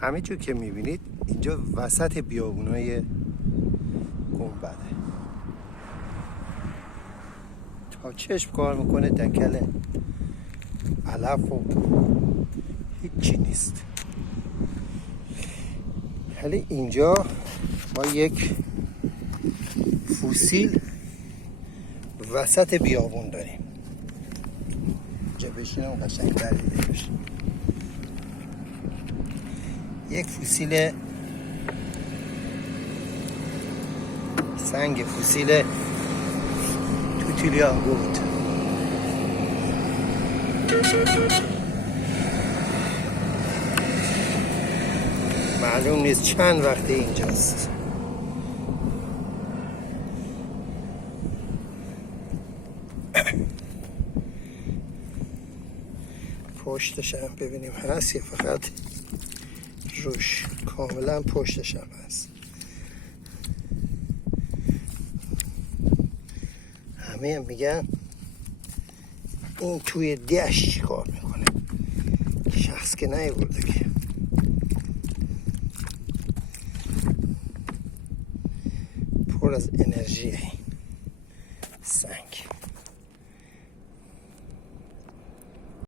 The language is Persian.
همه جو که میبینید اینجا وسط بیابونای گنبده تا چشم کار میکنه دکل علف و هیچی نیست. ولی اینجا ما یک فسیل وسط بیابون داریم. اینجا بشینم قشنگ دریده بشه. یک فسیل سنگ، فسیل توتیلیا بود. معلوم نیست چند وقته اینجاست. پشتش هم ببینیم هست یا فقط روش؟ کاملا پشتش هم هست. همه هم میگن این توی دشت چی کار میکنه؟ شخص که نیورده که. پر از انرژیه سنگ.